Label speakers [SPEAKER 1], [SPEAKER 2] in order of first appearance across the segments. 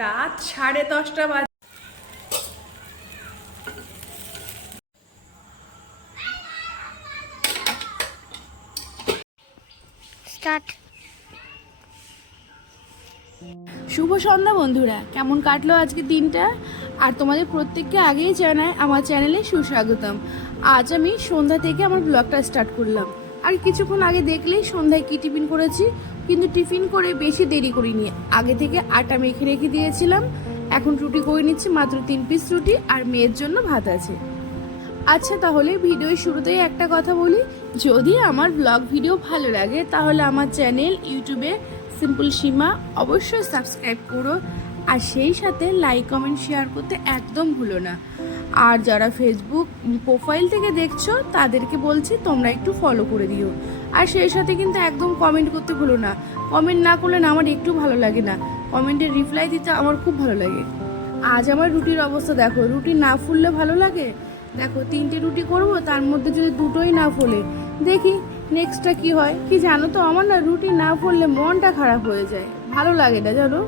[SPEAKER 1] রাত সাড়ে দশটা বাজে।
[SPEAKER 2] স্টার্ট।
[SPEAKER 1] শুভ সন্ধ্যা বন্ধুরা কেমন কাটলো আজকে দিনটা? আর তোমাদের প্রত্যেককে আগেই জানাই আমার চ্যানেলে সুস্বাগতম। আজ আমি সন্ধ্যা থেকে আমার ব্লগটা স্টার্ট করলাম। আর কিছুক্ষণ আগে দেখলেই সন্ধ্যায় কি টিফিন করেছি কিন্তু টিফিন করে বেশি দেরি করিনি। আগে থেকে আটা মেখে রেখে দিয়েছিলাম। এখন রুটি করে নিচ্ছি, মাত্র তিন পিস রুটি আর মেয়ের জন্য ভাত আছে। আচ্ছা তাহলে ভিডিওর শুরুতেই একটা কথা বলি। যদি আমার ব্লগ ভিডিও ভালো লাগে, তাহলে আমার চ্যানেল ইউটিউবে সিম্পল সীমা অবশ্যই সাবস্ক্রাইব করো। আর সেই সাথে লাইক কমেন্ট শেয়ার করতে একদম ভুলো না। আর যারা ফেসবুক প্রোফাইল থেকে দেখছ, তাদেরকে বলছি তোমরা একটু ফলো করে দিও। আর সেই সাথে কিন্তু একদম কমেন্ট করতে ভুলো না। কমেন্ট না করলে না আমার একটু ভালো লাগে না। কমেন্টের রিপ্লাই দিতে আমার খুব ভালো লাগে। আজ আমার রুটির অবস্থা দেখো, রুটি না ফুললে ভালো লাগে? দেখো, তিনটে রুটি করব, তার মধ্যে যদি দুটোই না ফোলে, দেখি নেক্সটটা কি হয়? কি জানো তো, আমার না রুটি না ফললে মনটা খারাপ হয়ে যায়। ভালো লাগে না, জানো?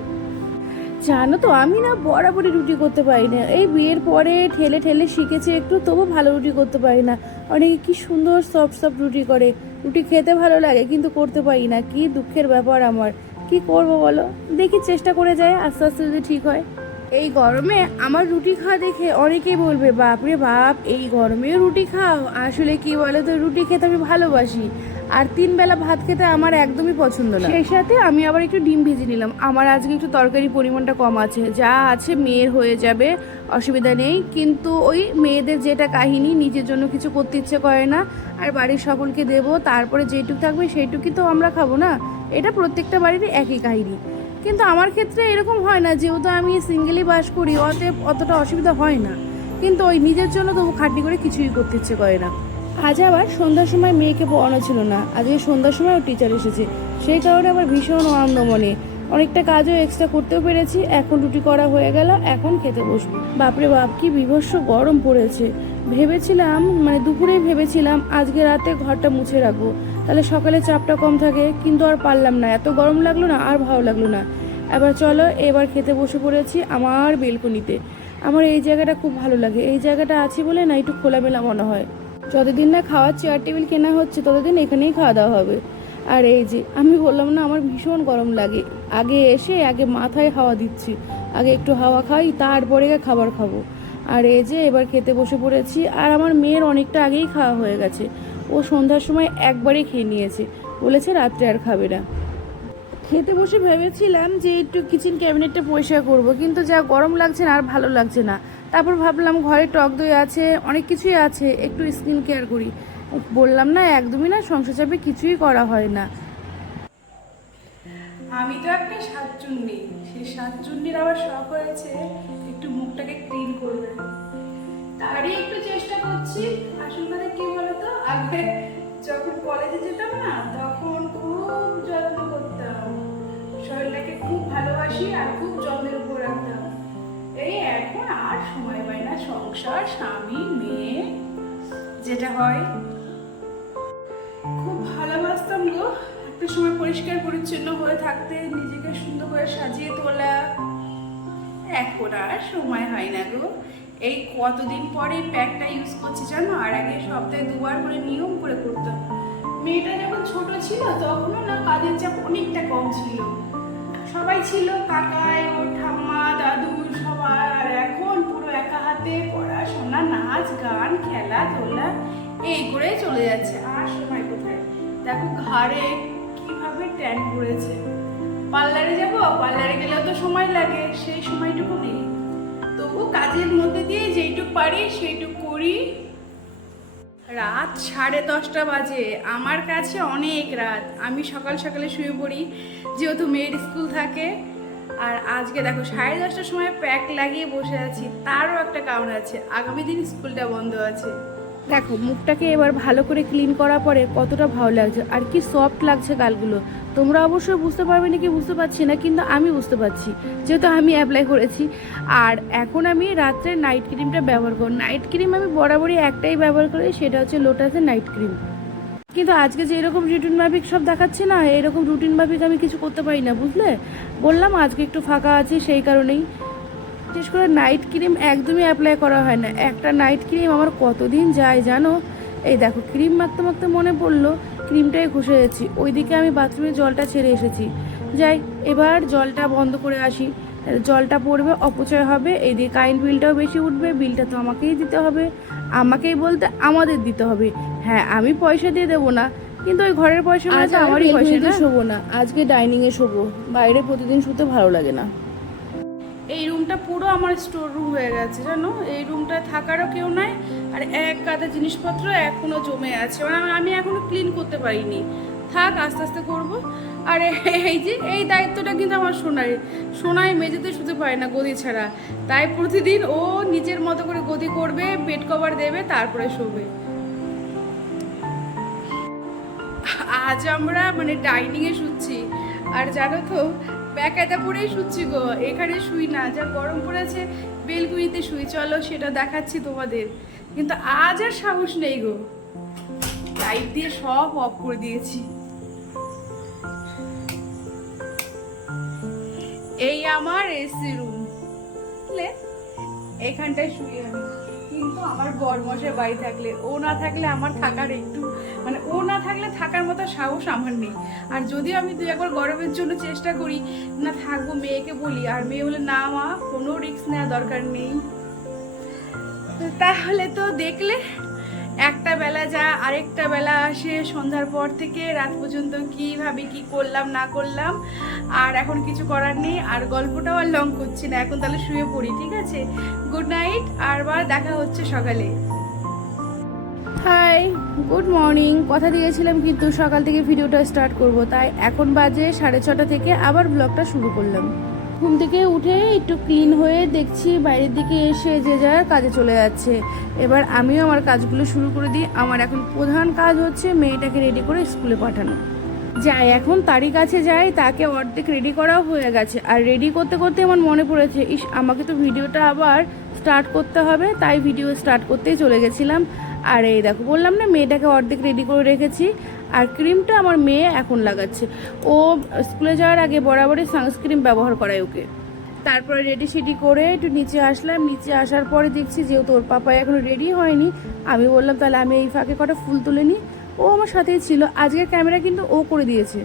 [SPEAKER 1] জানো তো, আমি না বরাবরই রুটি করতে পারি না। এই বিয়ের পরে ঠেলে ঠেলে শিখেছি একটু তবু ভালো রুটি করতে পারি না। অনেকে কি সুন্দর সফট সফট রুটি করে। রুটি খেতে ভালো লাগে, কিন্তু করতে পারি না। কি দুঃখের ব্যাপার আমার। কি করব বলো? দেখি চেষ্টা করে যায় আস্তে আস্তে যদি ঠিক হয়। এই গরমে আমার রুটি খাওয়া দেখে অনেকেই বলবে, বাপরে বাপ, এই গরমেও রুটি খাও। আসলে কি বলো তো রুটি খেতে আমি ভালোবাসি। আর তিন বেলা ভাত খেতে আমার একদমই পছন্দ না। সেই সাথে আমি আবার একটু ডিম ভেজে নিলাম। আমার আজকে একটু তরকারি পরিমাণটা কম আছে। যা আছে মেয়ের হয়ে যাবে, অসুবিধা নেই। কিন্তু ওই মেয়েদের যেটা কাহিনী, নিজের জন্য কিছু করতে ইচ্ছে করে না। আর বাড়ির সকলকে দেবো, তারপরে যেটুক থাকবে সেইটুকুই তো আমরা খাব না? এটা প্রত্যেকটা বাড়িরই একই কাহিনী। কিন্তু আমার ক্ষেত্রে এরকম হয় না, যেহেতু আমি সিঙ্গেলি বাস করি, অতএব অতটা অসুবিধা হয় না। কিন্তু ওই নিজের জন্য তবু খাটনি করে কিছুই করতে ইচ্ছে করে না। আজ আবার সন্ধ্যার সময় মেয়েকে পড়ানো ছিল না। আজকে সন্ধ্যার সময় টিচার এসেছে। সেই কারণে আমার ভীষণ আনন্দ মনে অনেকটা কাজও এক্সট্রা করতেও পেরেছি। এখন রুটি করা হয়ে গেল, এখন খেতে বসবো। বাপরে বাপ, কি বিভৎস গরম পড়েছে। ভেবেছিলাম মানে দুপুরেই ভেবেছিলাম, আজকে রাতে ঘরটা মুছে রাখব। তাহলে সকালে চাপটা কম থাকে, কিন্তু আর পারলাম না। এত গরম লাগল না, আর ভালো লাগল না। এবার চলো, এবার খেতে বসে পড়েছি আমার বেলকনিতে। আমার এই জায়গাটা খুব ভালো লাগে। এই জায়গাটা আছে বলে না একটু খোলামেলা মনে হয়। যতদিন না খাওয়ার চেয়ার টেবিল কেনা হচ্ছে, ততদিন এখানেই খাওয়া দাওয়া হবে। আর এই যে, আমি বললাম না, আমার ভীষণ গরম লাগে। আগে এসে, আগে মাথায় হাওয়া দিচ্ছি। আগে একটু হাওয়া খাই, তারপরে খাবার খাব। আর এই যে, এবার খেতে বসে পড়েছি। আর আমার মেয়ের অনেকটা আগেই খাওয়া হয়ে গেছে। ও সন্ধ্যার সময় একবারে খেয়ে নিয়েছে। বলেছে রাত্রে আর খাবে না। খেতে বসে ভেবেছিলাম যে, একটু কিচেন ক্যাবিনেটটা পরিষ্কার করব। কিন্তু যা গরম লাগছে না, আর ভালো লাগছে না। তারপর ভাবলাম ঘরে টক দই আছে, অনেক কিছুই আছে, একটু স্কিন কেয়ার করি। বললাম, না, একদমই না, সংসার চাপে কিছুই করা হয় না। আমি তো একটা সাতচুন্নি সেই সাতচুন্নির আবার শখ হয়েছে একটু মুখটাকে ক্লিন করবে তারই একটু চেষ্টা করছি, আসল কথা কি বলতো? আগে যখন কলেজে যেতাম না সংসার, স্বামী, মেয়ে, যেটা হয়। খুব ভালোবাসতাম গো। একটা সময় পরিষ্কার, পরিচ্ছন্ন হয়ে থাকতে, নিজেকে সুন্দর করে সাজিয়ে তোলা। এখন আর সময় হয় না গো। এই কতদিন পরে প্যাকটা ইউজ করছি জানো? আর আগে সপ্তাহে দুবার করে নিয়ম করে করতাম। মেয়েটা যখন ছোট ছিল, তখনও না কাজের চাপ অনেকটা কম ছিল। সবাই ছিল কাকাই ও ঠাম্মা, দাদু সবাই আর এখন হাতে পড়াশোনা নাচ, গান খেলাধুলা এই করে চলে যাচ্ছে। আর সময় কোথায়? দেখো ঘাড়ে কীভাবে ট্যান পড়েছে। পার্লারে যাব? পার্লারে গেলেও তো সময় লাগে, সেই সময়টুকু নেই। তবু কাজের মধ্যে দিয়ে যেইটুকু পারি, সেইটুকু করি। রাত সাড়ে দশটা বাজে। আমার কাছে অনেক রাত। আমি সকাল সকালে শুয়ে পড়ি। যেহেতু মেয়ের স্কুল থাকে আর আজকে দেখো সাড়ে দশটার সময় প্যাক লাগিয়ে বসে আছি, তারও একটা কারণ আছে। আগামী দিন স্কুলটা বন্ধ আছে। দেখো, মুখটাকে এবার ভালো করে ক্লিন করার পরে কতটা ভালো লাগছে, আর কি সফট লাগছে গালগুলো। তোমরা অবশ্যই বুঝতে পারবে নাকি বুঝতে পারছি না, কিন্তু আমি বুঝতে পারছি, যেহেতু আমি অ্যাপ্লাই করেছি। আর এখন আমি রাত্রে নাইট ক্রিমটা ব্যবহার করব। নাইট ক্রিম আমি বরাবরই একটাই ব্যবহার করি, সেটা হচ্ছে লোটাসের নাইট ক্রিম কিন্তু আজকে যে এরকম রুটিন মাফিক সব দেখাচ্ছে না, এরকম রুটিন মাফিক আমি কিছু করতে পারি না, বুঝলে? বললাম আজকে একটু ফাঁকা আছি, সেই কারণেই। বিশেষ করে নাইট ক্রিম একদমই অ্যাপ্লাই করা হয় না। একটা নাইট ক্রিম আমার কতদিন যায় জানো? এই দেখো ক্রিম মাখতে মাখতে মনে পড়ল ক্রিমটাই ঘষে গেছি। ওইদিকে আমি বাথরুমে জলটা ছেড়ে এসেছি। যাই, এবার জলটা বন্ধ করে আসি। জলটা পড়বে, অপচয় হবে এইদিকে কারেন্ট বিলটাও বেশি উঠবে বিলটা তো আমাকেই দিতে হবে। আমাকেই বলতে আমাদের দিতে হবে। হ্যাঁ আমি পয়সা দিয়ে দেবো না কিন্তু ওই ঘরের পয়সা মানে তো আমারই পয়সা না? শোবো না আজকে ডাইনিং এ শোবো বাইরে প্রতিদিন শুতে ভালো লাগে না। এই রুমটা পুরো আমার স্টোর রুম হয়ে গেছে জানো? এই রুমটা থাকারও কেউ নাই আর এক কাদা জিনিসপত্র এখনও জমে আছে। মানে আমি- আমি এখনও ক্লিন করতে পারিনি। থাক আস্তে আস্তে করব। আর এই যে এই দায়িত্বটা কিন্তু আমার সোনাই। সোনাই মেঝেতে শুতে পারে না গদি ছাড়া। তাই প্রতিদিন ও নিজের মতো করে গদি করবে বেড কভার দেবে তারপরে শোবে। আজ আমরা মানে ডাইনিং এ শুচ্ছি। আর জানো তো ব্যাকায়দা পরেই শুচ্ছি গো, এখানে শুই না, যা গরম পড়েছে বেলকুনিতে শুই, চলো সেটা দেখাচ্ছি তোমাদের। কিন্তু আজ আর সাহস নেই গো। লাইট দিয়ে সব অফ করে দিয়েছি। এই আমার এসি রুম বুঝলে এখানটায় শুই আমি। কিন্তু আমার বরমশের বাড়ি থাকলে, ও না থাকলে আমার থাকার একটু মানে ও না থাকলে থাকার মতো সাহস আমার নেই। আর যদি আমি দুই একবার গরমের জন্য চেষ্টা করি, না থাকব মেয়েকে বলি, আর মেয়ে বলে না, মা, কোনো রিস্ক নেওয়া দরকার নেই। তাহলে তো দেখলে একটা বেলা যা, আরেকটা বেলা আসে, সন্ধ্যার পর থেকে, রাত পর্যন্ত কীভাবে কি করলাম, না করলাম, আর এখন কিছু করার নেই, আর গল্পটাও আর লং করছি না, এখন তাহলে শুয়ে পড়ি, ঠিক আছে? গুড নাইট আর বার দেখা হচ্ছে সকালে। হাই গুড মর্নিং কথা দিয়েছিলাম কিন্তু সকাল থেকে ভিডিওটা স্টার্ট করব, তাই এখন বাজে সাড়ে ছটা থেকে আবার ব্লগটা শুরু করলাম। ঘুম থেকে উঠে একটু ক্লিন হয়ে দেখছি বাইরের দিকে এসে যে যার কাজে চলে যাচ্ছে। এবার আমিও আমার কাজগুলো শুরু করে দিই। আমার এখন প্রধান কাজ হচ্ছে মেয়েটাকে রেডি করে স্কুলে পাঠানো। যাই, এখন তারই কাছে যাই, তাকে অর্ধেক রেডি করাও হয়ে গেছে। আর রেডি করতে করতে আমার মনে পড়েছে, ইস, আমাকে তো ভিডিওটা আবার স্টার্ট করতে হবে। তাই ভিডিও স্টার্ট করতেই চলে গেছিলাম। আর এই দেখো, বললাম না, মেয়েটাকে অর্ধেক রেডি করে রেখেছি। আর ক্রিমটা আমার মেয়ে এখন লাগাচ্ছে। ও স্কুলে যাওয়ার আগে বরাবরই সানস্ক্রিম ব্যবহার করায় ওকে। তারপরে রেডি সেডি করে একটু নিচে আসলাম। নিচে আসার পরে দেখছি যেহেতু ওর পাপা এখনও রেডি হয়নি, আমি বললাম, তাহলে আমি এই ফাঁকে কটা ফুল তুলে নিই। ও আমার সাথেই ছিল। আজকের ক্যামেরা কিন্তু ও করে দিয়েছে।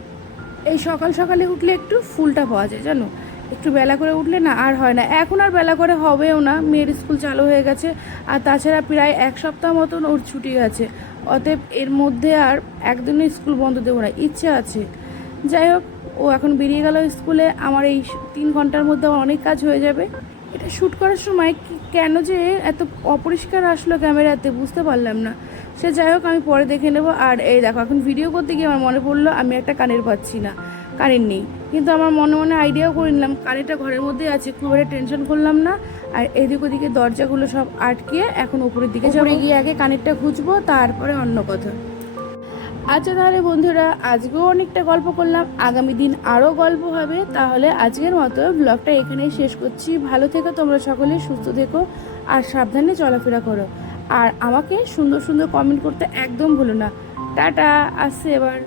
[SPEAKER 1] এই সকাল সকালে উঠলে একটু ফুলটা পাওয়া যায়, জানো? একটু বেলা করে উঠলে না আর হয় না। এখন আর বেলা করে হবেও না। মেয়ের স্কুল চালু হয়ে গেছে। আর তাছাড়া প্রায় এক সপ্তাহ মতন ওর ছুটি গেছে অতএব এর মধ্যে আর একদিনও স্কুল বন্ধ দেবো না। ইচ্ছে আছে। যাই হোক, ও এখন বেরিয়ে গেল স্কুলে। আমার এই তিন ঘণ্টার মধ্যে আমার অনেক কাজ হয়ে যাবে। এটা শ্যুট করার সময় কেন যে এত অপরিষ্কার আসলো ক্যামেরাতে বুঝতে পারলাম না। সে যাই হোক, আমি পরে দেখে নেব। আর এই দেখো, এখন ভিডিও করতে গিয়ে আমার মনে পড়ল, আমি একটা কানের পাচ্ছি না কানের নেই। কিন্তু আমার মনে মনে আইডিয়াও করে নিলাম। কানেরটা ঘরের মধ্যে আছে খুব একটা টেনশন করলাম না। আর এদিক ওদিকে দরজাগুলো সব আটকিয়ে এখন উপরের দিকে চলে গিয়ে আগে কানেরটা খুঁজবো তারপরে অন্য কথা। আচ্ছা তাহলে বন্ধুরা আজকেও অনেকটা গল্প করলাম। আগামী দিন আরও গল্প হবে। তাহলে আজকের মতো ব্লগটা এখানেই শেষ করছি। ভালো থেকো তোমরা সকলে সুস্থ থেকো আর সাবধানে চলাফেরা করো। আর আমাকে সুন্দর সুন্দর কমেন্ট করতে একদম ভুলো না। টাটা আসছে এবার।